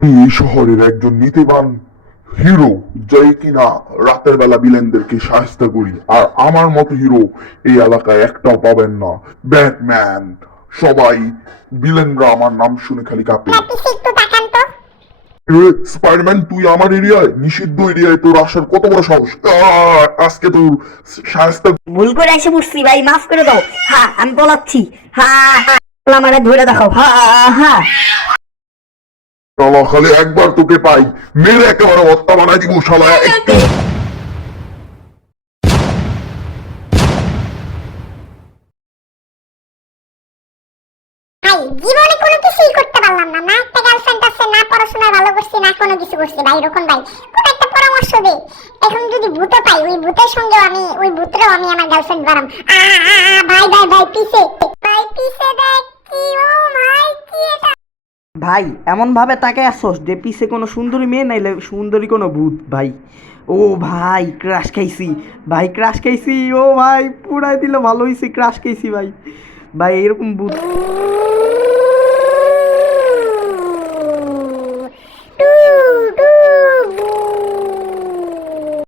এই শহরের একজন নীতিবান হিরো, যে কিনা রাতের বেলা ভিলেনদেরকে সাহায্য করি। আর আমার মতো হিরো এই এলাকায় একটাও পাবেন না। ব্যাটম্যান। সবাই ভিলেনরা আমার নাম শুনে খালি কাঁপে। স্পাইডারম্যান, তুই আমার এরিয়ায়, নিষিদ্ধ এরিয়ায় তোর আসার কত বড় সাহস! আজকে তোর সাহায্য। ভুল করে এসে পড়ছি ভাই, মাফ করে দাও। হ্যাঁ আমি পলাচ্ছি। হ্যাঁ হ্যাঁ, আমার ধরে দেখাও। হ্যাঁ হ্যাঁ। শালা খালি একবার তোকে পাই, মেরে একেবারে হত্যা বানাই দিব শালা একটু। ভাই জীবনে কোনো কিছুই করতে পারলাম না, না একটা গার্লফ্রেন্ড আছে, না পড়াশোনা ভালো করছি, না কোনো কিছু করছি। ভাই রকম ভাই কোন একটা পরামর্শ দে। এখন যদি ভূতে পাই, ওই ভূতের সঙ্গে আমি, ওই ভূতরেও আমি আমার গার্লফ্রেন্ড বানাম। ভাই ভাই ভাই পিছে, ভাই পিছে দেখ কি, ও ভাই কি এটা! ভাই এমন ভাবে তাকে আসছস যে পিছে কোনো সুন্দরী মেয়ে নাইলে সুন্দরী কোনো ভূত ভাই। ও ভাই ক্রাশ খাইছি, ভাই ক্রাশ খাইছি। ও ভাই পুরাই দিল, ভালো হয়েছে, ক্রাশ খাইছি ভাই। ভাই এরকম ভূত